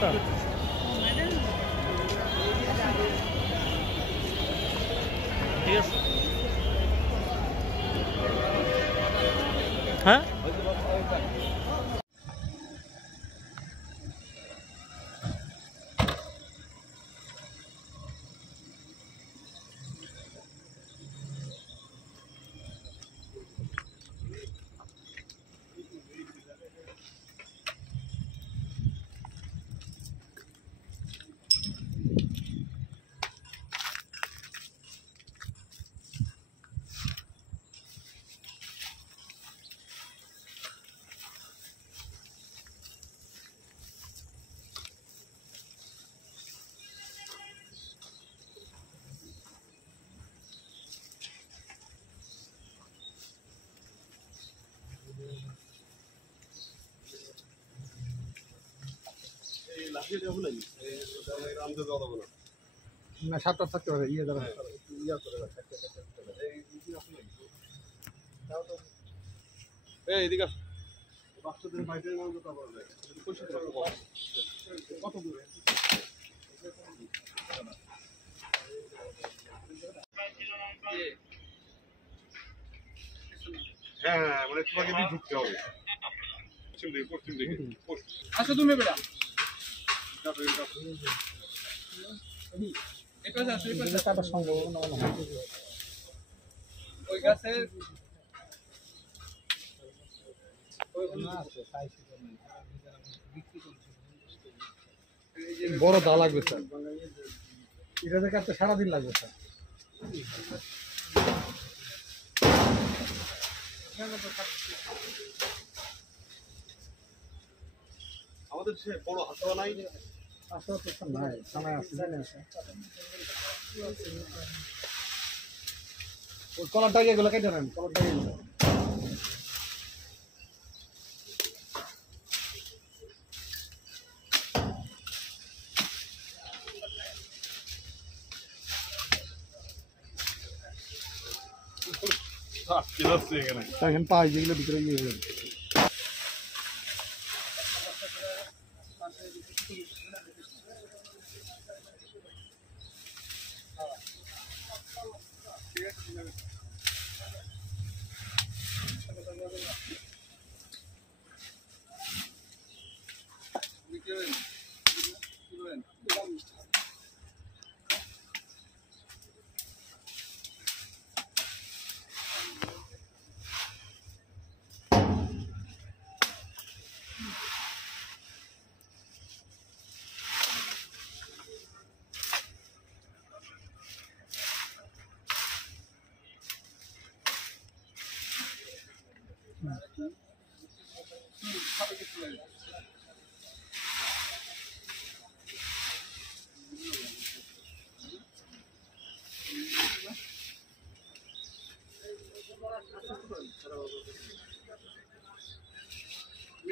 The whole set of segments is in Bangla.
তো ঠিক আছে হ্যাঁ না সাতটা থাকতে পারে ইয়ে দ্বারা এদিকে বাচ্চাদের বাইরে কত দূরে হ্যাঁ হ্যাঁ মানে তোমাকে দিয়ে ঢুকতে হবে পশ্চিম দিকে আচ্ছা তুমি বেটা ওই গাছের বড় দা লাগবে স্যার এটা কাটতে সারাদিন লাগবে স্যার আমাদের সে বড় হাতোয়া নাই আসলে তো নাই সময় আছে ওই কলারটা এগুলো কেটে নেন কলারটা এগুলো এখানে পাই যেগুলো ভিতরে গিয়ে যাবে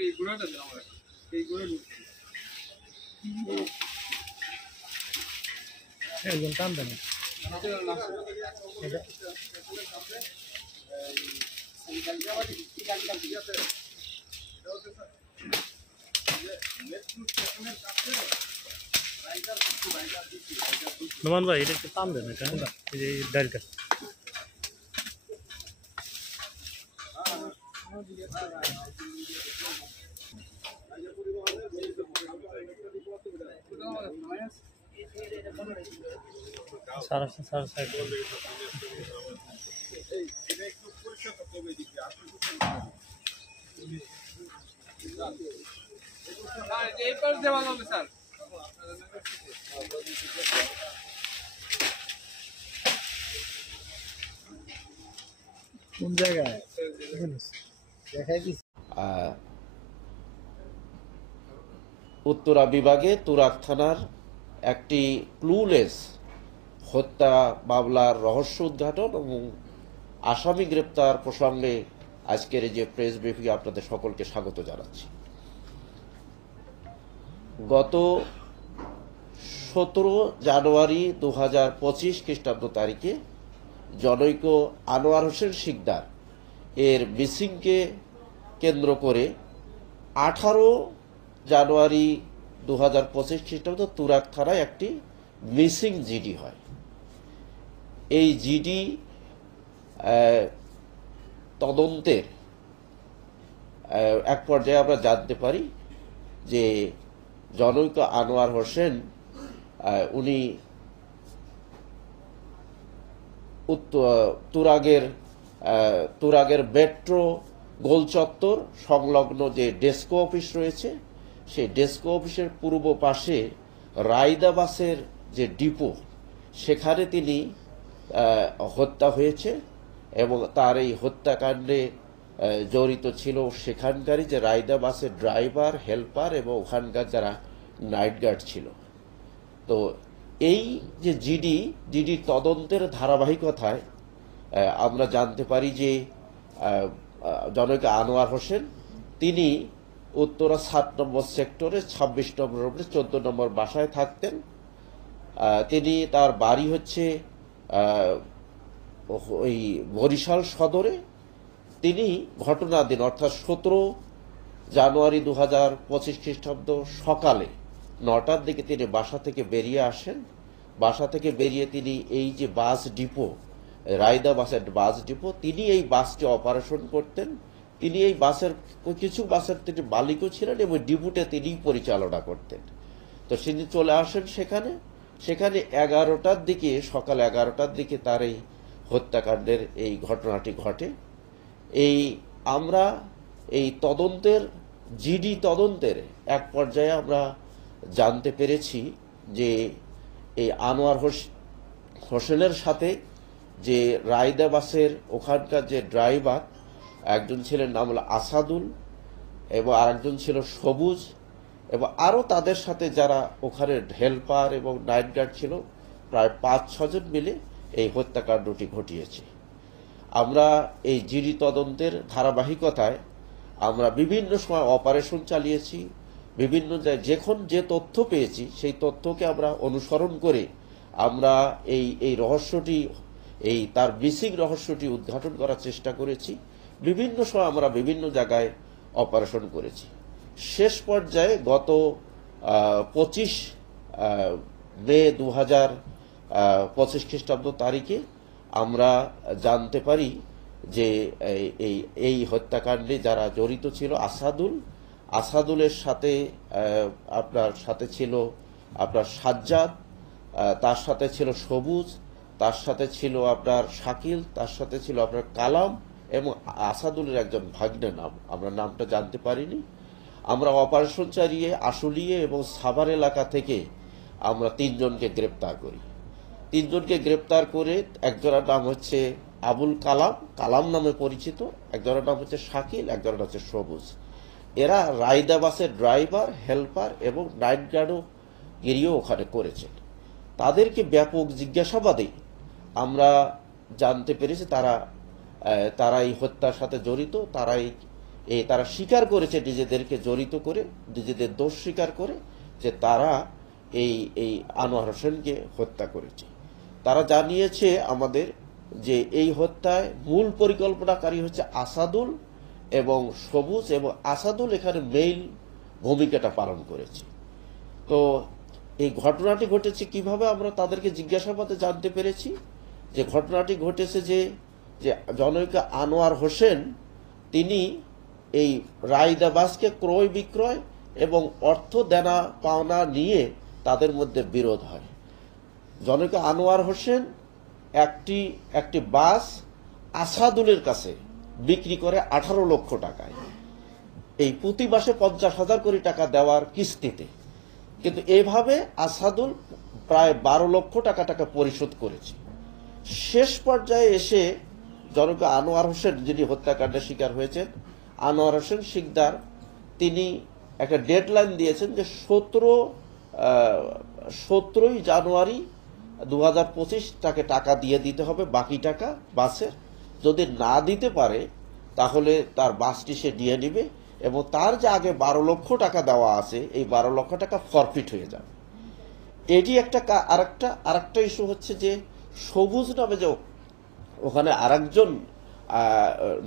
এই গুড়াটা দাও আমার এই গুড়া একজন টান দেন নোমান ভাই এটা একটু টান দেন এটা এই যে ডালটা সারা সাইড এই পাশ দেওয়া হবে স্যার কোন জায়গায় দেখাই দিস উত্তরা বিভাগে তুরাগ থানার একটি ক্লুলেস হত্যা মামলার রহস্য উদ্ঘাটন এবং আসামি গ্রেপ্তার প্রসঙ্গে আজকের যে প্রেস ব্রিফিংয়ে আপনাদের সকলকে স্বাগত জানাচ্ছি। গত 17 জানুয়ারি 2025 খ্রিস্টাব্দ তারিখে জনৈক আনোয়ার হোসেন শিকদার এর মিসিংকে কেন্দ্র করে 18 জানুয়ারি 2025 খ্রিস্টাব্দ তুরাগ থানায় একটি মিসিং জিডি হয়। এই জিডি তদন্তের এক পর্যায়ে আমরা জানতে পারি যে জনৈক আনোয়ার হোসেন উনি তুরাগের মেট্রো গোল চত্বর সংলগ্ন যে ডেস্কো অফিস রয়েছে, সেই ডেস্কো অফিসের পূর্ব পাশে রায়দা বাসের যে ডিপো, সেখানে তিনি হত্যা হয়েছে এবং তার এই হত্যাকাণ্ডে জড়িত ছিল সেখানকারই যে রায়দা বাসের ড্রাইভার, হেল্পার এবং ওখানকার যারা নাইট গার্ড ছিল। তো এই যে জিডি তদন্তের ধারাবাহিকতায় আমরা জানতে পারি যে জনৈক আনোয়ার হোসেন তিনি উত্তরা 7 নম্বর সেক্টরে 26 নম্বর রোডে 14 নম্বর বাসায় থাকতেন। তিনি তার বাড়ি হচ্ছে ওই বরিশাল সদরে। তিনি ঘটনার দিন অর্থাৎ 17 জানুয়ারি 2025 খ্রিস্টাব্দ সকালে 9টার দিকে তিনি বাসা থেকে বেরিয়ে আসেন। বাসা থেকে বেরিয়ে তিনি এই যে বাস ডিপো, রায়দা বাসের বাস ডিপো, তিনি এই বাসটি অপারেশন করতেন। তিনি এই কিছু বাসের তিনি মালিকও ছিলেন এবং ডিপোতে তিনি পরিচালনা করতেন। তো তিনি চলে আসেন সেখানে। 11টার দিকে, সকাল 11টার দিকে তার এই হত্যাকাণ্ডের এই ঘটনাটি ঘটে। আমরা এই জিডি তদন্তের এক পর্যায়ে আমরা জানতে পেরেছি যে এই আনোয়ার হোসেনের সাথে যে রায়দা বাসের ওখানকার যে ড্রাইভার, একজন ছিলেন নাম হলো আসাদুল এবং আরেকজন ছিল সবুজ, এবং আরও তাদের সাথে যারা ওখানে হেল্পার এবং নাইট গার্ড ছিল, প্রায় 5-6 জন মিলে এই হত্যাকাণ্ডটি ঘটিয়েছে। আমরা এই জিডি তদন্তের ধারাবাহিকতায় আমরা বিভিন্ন সময় অপারেশন চালিয়েছি। বিভিন্ন যখন যে তথ্য পেয়েছি সেই তথ্যকে আমরা অনুসরণ করে আমরা এই রহস্যটি, তার মিসিং রহস্যটি উদ্ঘাটন করার চেষ্টা করেছি। বিভিন্ন সময় আমরা বিভিন্ন জায়গায় অপারেশন করেছি। শেষ পর্যায়ে গত 25 মে 2025 খ্রিস্টাব্দ তারিখে আমরা জানতে পারি যে এই হত্যাকাণ্ডে যারা জড়িত ছিল আসাদুলের সাথে ছিল আপনার সাজ্জাদ, তার সাথে ছিল সবুজ, তার সাথে ছিল আপনার শাকিল, তার সাথে ছিল আপনার কালাম এবং আসাদুলের একজন ভাগ্নের নাম, আমরা নামটা জানতে পারিনি। আমরা অপারেশন চালিয়ে আশুলিয়া এবং সাভার এলাকা থেকে আমরা 3 জনকে গ্রেপ্তার করি। 3 জনকে গ্রেপ্তার করে একজনের নাম হচ্ছে আবুল কালাম নামে পরিচিত, একজনের নাম হচ্ছে শাকিল, একজনের হচ্ছে সবুজ। এরা রায়দা বাসের ড্রাইভার, হেল্পার এবং নাইট গার্ডও গিরিও ওখানে করেছেন। তাদেরকে ব্যাপক জিজ্ঞাসাবাদে আমরা জানতে পেরেছি তারা এই হত্যার সাথে জড়িত। তারা স্বীকার করেছে নিজেদেরকে জড়িত করে, নিজেদের দোষ স্বীকার করে যে তারা এই আনোয়ার হোসেনকে হত্যা করেছে। তারা জানিয়েছে আমাদের যে এই হত্যায় মূল পরিকল্পনাকারী হচ্ছে আসাদুল এবং সবুজ, এবং আসাদুল এখানে মেইন ভূমিকাটা পালন করেছে। তো এই ঘটনাটি ঘটেছে কিভাবে আমরা তাদেরকে জিজ্ঞাসাবাদে জানতে পেরেছি যে ঘটনাটি ঘটেছে যে জনৈক আনোয়ার হোসেন তিনি এই রায়দা বাসকে ক্রয় বিক্রয় এবং অর্থ দেনা পাওনা নিয়ে তাদের মধ্যে বিরোধ হয়। জনৈক আনোয়ার হোসেন একটি বাস আসাদুলের কাছে বিক্রি করে 18 লক্ষ টাকায়, এই প্রতি মাসে 50,000 কোটি টাকা দেওয়ার কিস্তিতে। কিন্তু এভাবে আসাদুল প্রায় 12 লক্ষ টাকা পরিশোধ করেছে। শেষ পর্যায়ে এসে জনৈক আনোয়ার হোসেন, যিনি হত্যাকাণ্ডের শিকার হয়েছেন, আনোয়ার হোসেন শিকদার, তিনি একটা ডেডলাইন দিয়েছেন যে 17ই জানুয়ারি 2025 তাকে টাকা দিয়ে দিতে হবে, বাকি টাকা বাসের। যদি না দিতে পারে তাহলে তার বাসটি সে নিয়ে নেবে এবং তার যে আগে 12 লক্ষ টাকা দেওয়া আছে এই 12 লক্ষ টাকা ফরফিট হয়ে যাবে। এটি আরেকটা ইস্যু হচ্ছে যে সবুজ নামে যে ওখানে আরেকজন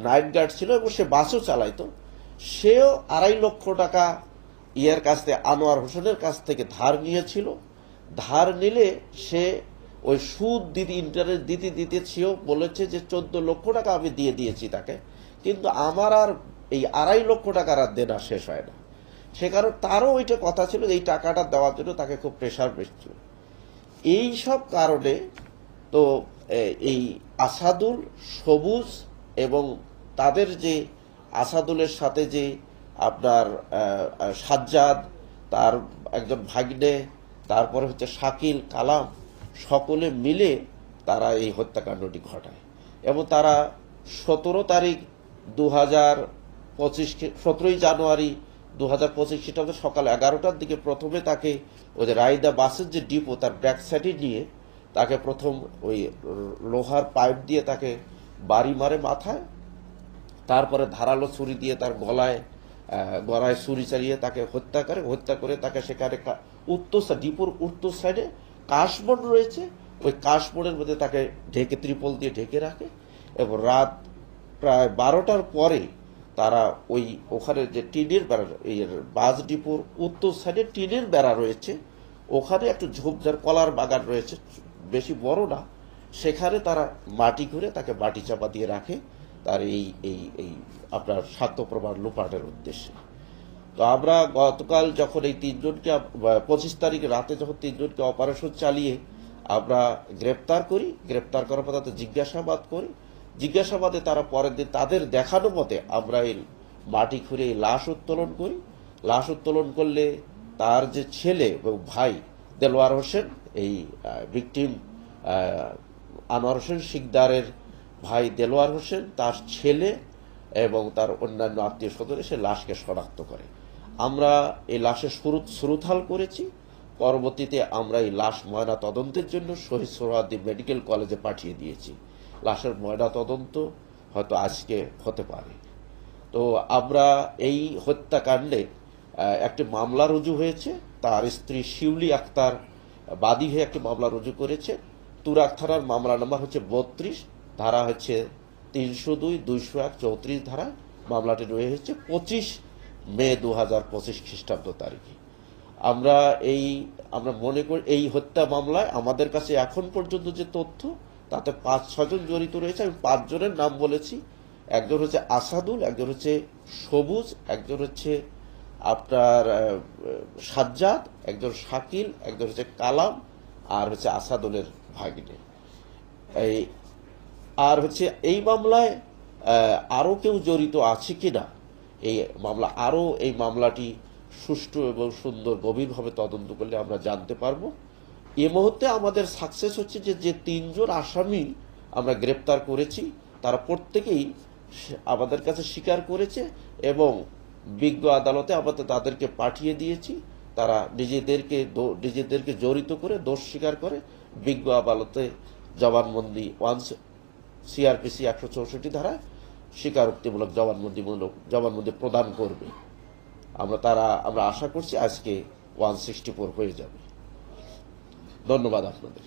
নাইট গার্ড ছিল এবং সে বাসও চালাইতো, সেও 2.5 লক্ষ টাকা ইয়ের কাছ থেকে, আনোয়ার হোসেনের কাছ থেকে ধার নিয়েছিল। ধার নিলে সে ওই সুদ দিতে, ইন্টারেস্ট দিতে দিতে সেও বলেছে যে 14 লক্ষ টাকা আমি দিয়ে দিয়েছি তাকে, কিন্তু আমার আর এই 2.5 লক্ষ টাকার আর দেনা শেষ হয় না। সে কারণে তারও ওইটা কথা ছিল এই টাকাটা দেওয়ার জন্য তাকে খুব প্রেশার বেশছিল। এই সব কারণে তো এই আসাদুল, সবুজ এবং তাদের যে আসাদুলের সাথে যে আপনার সাজ্জাদ, তার একজন ভাগ্নে, তারপরে হচ্ছে শাকিল, কালাম, সকলে মিলে তারা এই হত্যাকাণ্ডটি ঘটায়। এবং তারা 17 তারিখ 2025, 17ই জানুয়ারি 2025 খ্রিস্টাব্দে সকাল 11টার দিকে প্রথমে তাকে ওই যে রায়দা বাসের যে ডিপো তার ব্যাক সাইডে নিয়ে তাকে প্রথম ওই লোহার পাইপ দিয়ে তাকে বাড়ি মারে মাথায়, তারপরে ধারালো ছুরি দিয়ে তার গলায় ছুরি চালিয়ে তাকে হত্যা করে তাকে সেখানে ডিপোর উত্তর সাইডে কাশবন রয়েছে, ওই কাশবনের মধ্যে তাকে ঢেকে, ত্রিপল দিয়ে ঢেকে রাখে। এবং রাত প্রায় 12টার পরে তারা ওখানে যে টিনের বেড়া, এই বাস ডিপোর উত্তর সাইডে টিনের বেড়া রয়েছে, ওখানে একটু ঝোপঝাড় কলার বাগান রয়েছে, বেশি বড় না, সেখানে তারা মাটি করে তাকে মাটি চাপা দিয়ে রাখে তার এই আপনার সাক্ষ্য প্রমাণ লোপাটের উদ্দেশ্যে। তো আমরা গতকাল যখন এই 3জনকে 25 তারিখ রাতে যখন 3জনকে অপারেশন চালিয়ে আমরা গ্রেপ্তার করি, গ্রেপ্তার করার পর তাদের জিজ্ঞাসাবাদ করি, জিজ্ঞাসাবাদে তারা পরের দিন তাদের দেখানো মতে আমরা এই মাটি খুঁড়ে এই লাশ উত্তোলন করি। লাশ উত্তোলন করলে তার যে ছেলে এবং ভাই দেলোয়ার হোসেন, এই ভিকটিম আনোয়ার হোসেন শিকদারের ভাই দেলোয়ার হোসেন, তার ছেলে এবং তার অন্যান্য আত্মীয় স্বজন সে লাশকে শনাক্ত করে। আমরা এই লাশের সুরুথাল করেছি। পরবর্তীতে আমরা এই লাশ ময়না তদন্তের জন্য শহীদ সোহরাওয়ার্দী মেডিকেল কলেজে পাঠিয়ে দিয়েছি। লাশের ময়না তদন্ত হয়তো আজকে হতে পারে। তো আমরা এই হত্যাকাণ্ডে একটি মামলা রুজু হয়েছে, তার স্ত্রী শিউলি আক্তার বাদী হয়ে একটি মামলা রুজু করেছে। তুরাগ থানার মামলা নাম্বার হচ্ছে 32, ধারা হচ্ছে 302, 201, 34 ধারায় মামলাটি রয়েছে 25 মে 2025 খ্রিস্টাব্দ তারিখে। আমরা মনে করি এই হত্যা মামলায় আমাদের কাছে এখন পর্যন্ত যে তথ্য তাতে 5-6 জন জড়িত রয়েছে। আমি 5 জনের নাম বলেছি। একজন হচ্ছে আসাদুল, একজন হচ্ছে সবুজ, একজন হচ্ছে আপনার সাজ্জাদ, একজন শাকিল, একজন হচ্ছে কালাম, আর হচ্ছে আসাদুলের ভাগ্নে। আর হচ্ছে এই মামলায় আরো কেউ জড়িত আছে কিনা, এই মামলাটি সুষ্ঠু এবং সুন্দর গভীরভাবে তদন্ত করলে আমরা জানতে পারবো। এ মুহূর্তে আমাদের সাকসেস হচ্ছে যে 3 জন আসামি আমরা গ্রেপ্তার করেছি, তারা প্রত্যেকেই আমাদের কাছে স্বীকার করেছে এবং বিজ্ঞ আদালতে আমরা তাদেরকে পাঠিয়ে দিয়েছি। তারা নিজেদেরকে জড়িত করে দোষ স্বীকার করে বিজ্ঞ আদালতে জবানবন্দি সিআরপিসি 164 ধারায় স্বীকারোক্তিমূলক জবানবন্দি প্রদান করবে। আমরা আশা করছি আজকে 164 হয়ে যাবে। ধন্যবাদ আপনাদের।